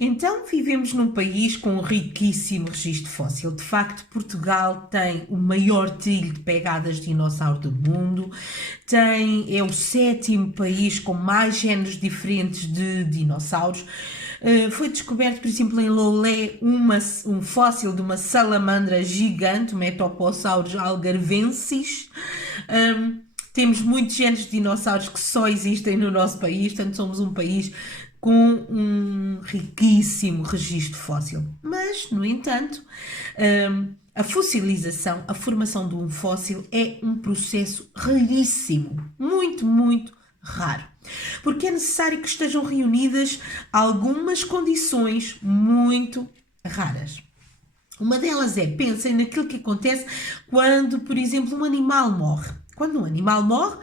Então, vivemos num país com um riquíssimo registro fóssil. De facto, Portugal tem o maior trilho de pegadas de dinossauro do mundo, é o sétimo país com mais géneros diferentes de dinossauros. Foi descoberto, por exemplo, em Loulé, um fóssil de uma salamandra gigante, Metoposaurus algarvensis. Temos muitos géneros de dinossauros que só existem no nosso país, portanto somos um país com um riquíssimo registro fóssil. Mas, no entanto, a fossilização, a formação de um fóssil é um processo raríssimo, muito, muito raro. Porque é necessário que estejam reunidas algumas condições muito raras. Uma delas é, pensem naquilo que acontece quando, por exemplo, um animal morre. Quando um animal morre,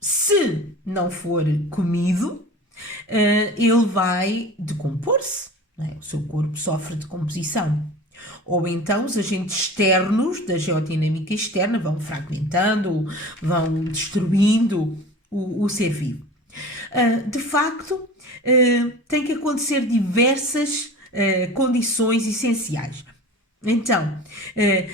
se não for comido, ele vai decompor-se. O seu corpo sofre decomposição. Ou então os agentes externos da geodinâmica externa vão fragmentando, vão destruindo o ser vivo. De facto, tem que acontecer diversas condições essenciais. Então,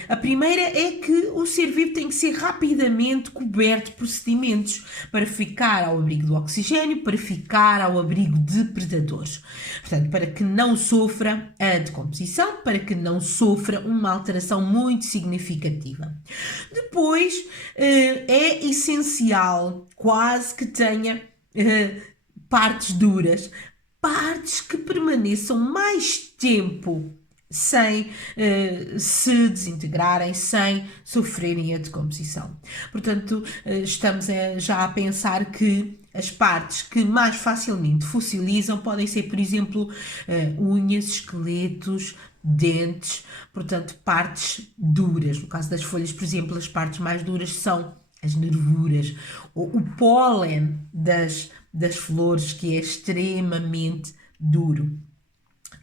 a primeira é que o ser vivo tem que ser rapidamente coberto por sedimentos para ficar ao abrigo do oxigênio, para ficar ao abrigo de predadores. Portanto, para que não sofra a decomposição, para que não sofra uma alteração muito significativa. Depois, é essencial, quase que tenha partes duras, partes que permaneçam mais tempo sem se desintegrarem, sem sofrerem a decomposição. Portanto, estamos já a pensar que as partes que mais facilmente fossilizam podem ser, por exemplo, unhas, esqueletos, dentes, portanto, partes duras. No caso das folhas, por exemplo, as partes mais duras são as nervuras, ou o pólen das flores, que é extremamente duro.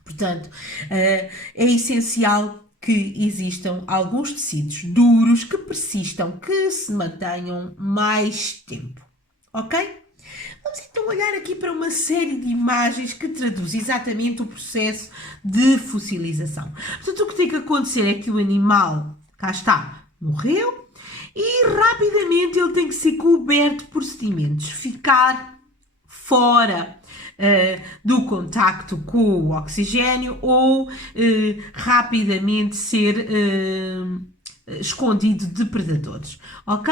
Portanto, é essencial que existam alguns tecidos duros que persistam, que se mantenham mais tempo. Ok? Vamos então olhar aqui para uma série de imagens que traduz exatamente o processo de fossilização. Portanto, o que tem que acontecer é que o animal, cá está, morreu e rapidamente ele tem que ser coberto por sedimentos, ficar fora do contacto com o oxigênio ou rapidamente ser escondido de predadores. Ok?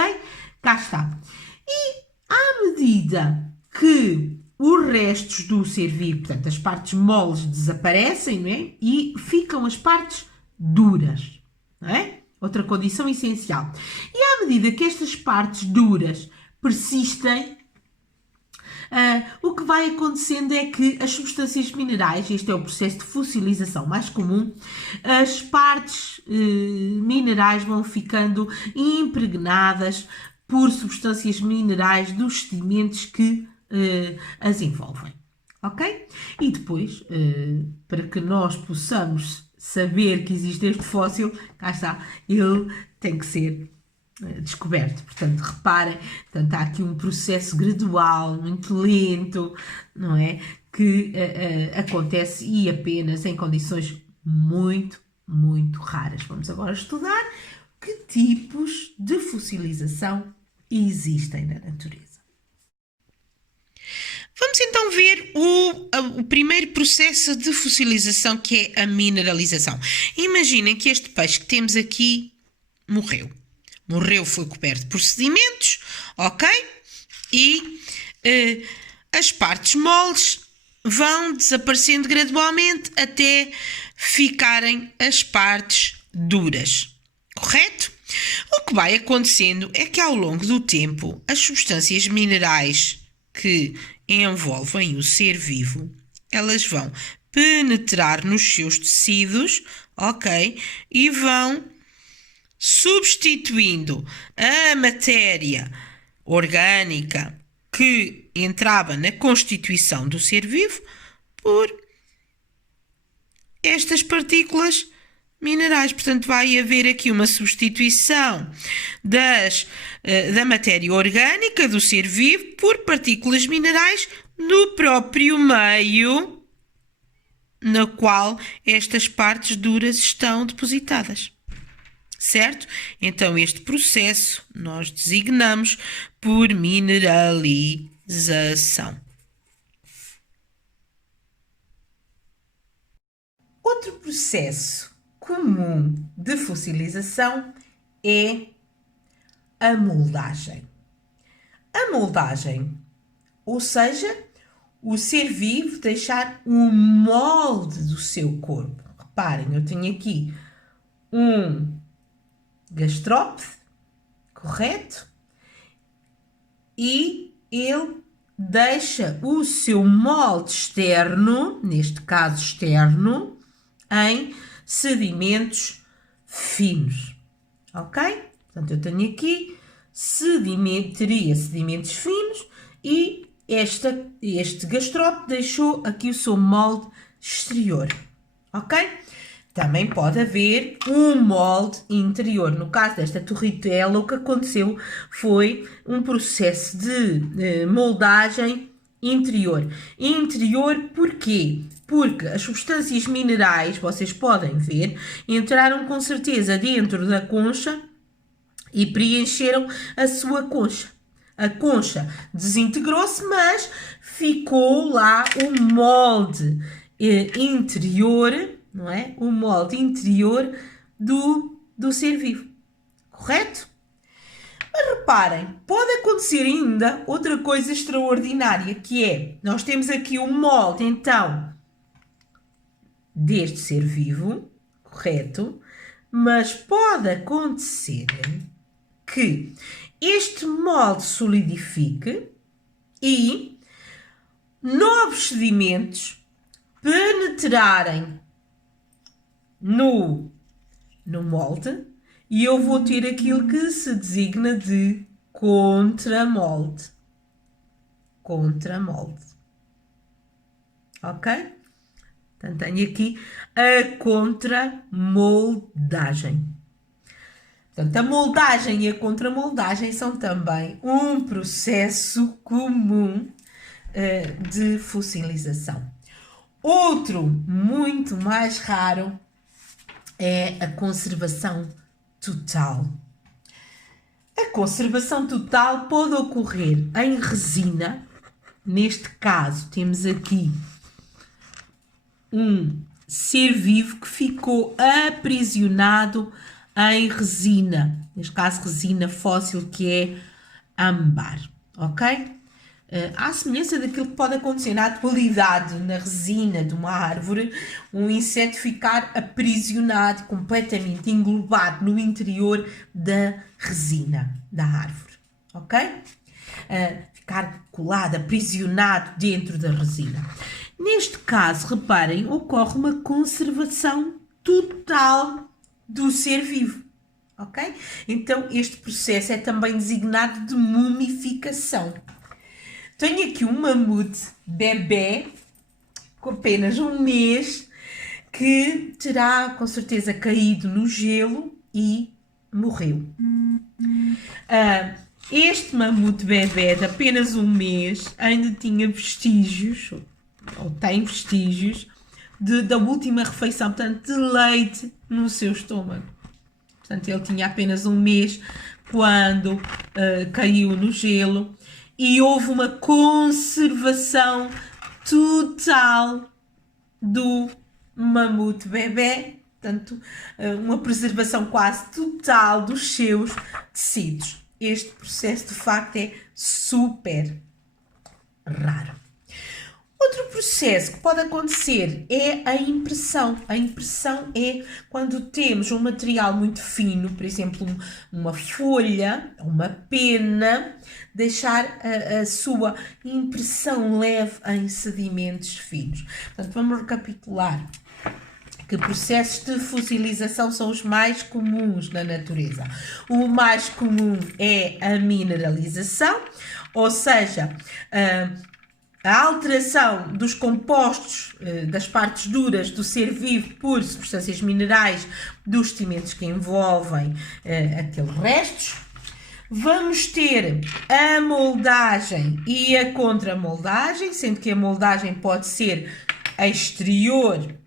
Cá está. E à medida que os restos do ser vivo, portanto, as partes moles desaparecem, não é? E ficam as partes duras, não é? Outra condição essencial. E à medida que estas partes duras persistem, o que vai acontecendo é que as substâncias minerais, este é o processo de fossilização mais comum, as partes minerais vão ficando impregnadas por substâncias minerais dos sedimentos que as envolvem. Ok? E depois, para que nós possamos saber que existe este fóssil, cá está, ele tem que ser descoberto. Portanto, reparem, portanto, há aqui um processo gradual, muito lento, não é? Que acontece e apenas em condições muito, muito raras. Vamos agora estudar que tipos de fossilização existem na natureza. Vamos então ver o primeiro processo de fossilização, que é a mineralização. Imaginem que este peixe que temos aqui morreu. Morreu, foi coberto por sedimentos, ok? E as partes moles vão desaparecendo gradualmente até ficarem as partes duras, correto? O que vai acontecendo é que ao longo do tempo as substâncias minerais que envolvem o ser vivo, elas vão penetrar nos seus tecidos, ok? E vão substituindo a matéria orgânica que entrava na constituição do ser vivo por estas partículas minerais. Portanto, vai haver aqui uma substituição da matéria orgânica do ser vivo por partículas minerais no próprio meio na qual estas partes duras estão depositadas. Certo? Então, este processo nós designamos por mineralização. Outro processo comum de fossilização é a moldagem. A moldagem, ou seja, o ser vivo deixar um molde do seu corpo. Reparem, eu tenho aqui um gastrópode, correto? E ele deixa o seu molde externo, neste caso externo, em sedimentos finos, ok? Portanto, eu tenho aqui sedimentos finos e este gastrópode deixou aqui o seu molde exterior, ok? Também pode haver um molde interior. No caso desta torritela, o que aconteceu foi um processo de moldagem interior. Interior porquê? Porque as substâncias minerais, vocês podem ver, entraram com certeza dentro da concha e preencheram a sua concha. A concha desintegrou-se, mas ficou lá o molde interior, não é? O molde interior do ser vivo, correto? Mas reparem, pode acontecer ainda outra coisa extraordinária, que é, nós temos aqui o molde, então, deste ser vivo, correto? Mas pode acontecer que este molde solidifique e novos sedimentos penetrarem no molde e eu vou ter aquilo que se designa de contramolde. Contramolde. Ok? Portanto, tenho aqui a contramoldagem. Portanto, a moldagem e a contramoldagem são também um processo comum de fossilização. Outro muito mais raro é a conservação total. A conservação total pode ocorrer em resina. Neste caso, temos aqui um ser vivo que ficou aprisionado em resina. Neste caso, resina fóssil, que é âmbar. Ok? À semelhança daquilo que pode acontecer na atualidade na resina de uma árvore, um inseto ficar aprisionado, completamente englobado no interior da resina da árvore, ok? Ficar colado, aprisionado dentro da resina. Neste caso, reparem, ocorre uma conservação total do ser vivo, ok? Então, este processo é também designado de mumificação. Tenho aqui um mamute bebê com apenas um mês que terá com certeza caído no gelo e morreu. Este mamute bebê de apenas um mês ainda tinha vestígios, ou tem vestígios, da última refeição, portanto, de leite no seu estômago. Portanto, ele tinha apenas um mês quando caiu no gelo. E houve uma conservação total do mamute bebê, portanto, uma preservação quase total dos seus tecidos. Este processo, de facto, é super raro. Outro processo que pode acontecer é a impressão. A impressão é quando temos um material muito fino, por exemplo, uma folha, uma pena, deixar a sua impressão leve em sedimentos finos. Portanto, vamos recapitular que processos de fossilização são os mais comuns na natureza. O mais comum é a mineralização, ou seja, a alteração dos compostos das partes duras do ser vivo por substâncias minerais dos sedimentos que envolvem aqueles restos. Vamos ter a moldagem e a contramoldagem, sendo que a moldagem pode ser exterior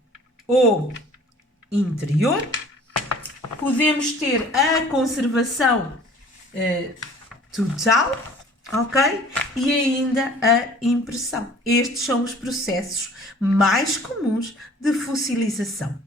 ou interior. Podemos ter a conservação total, ok? E ainda a impressão. Estes são os processos mais comuns de fossilização.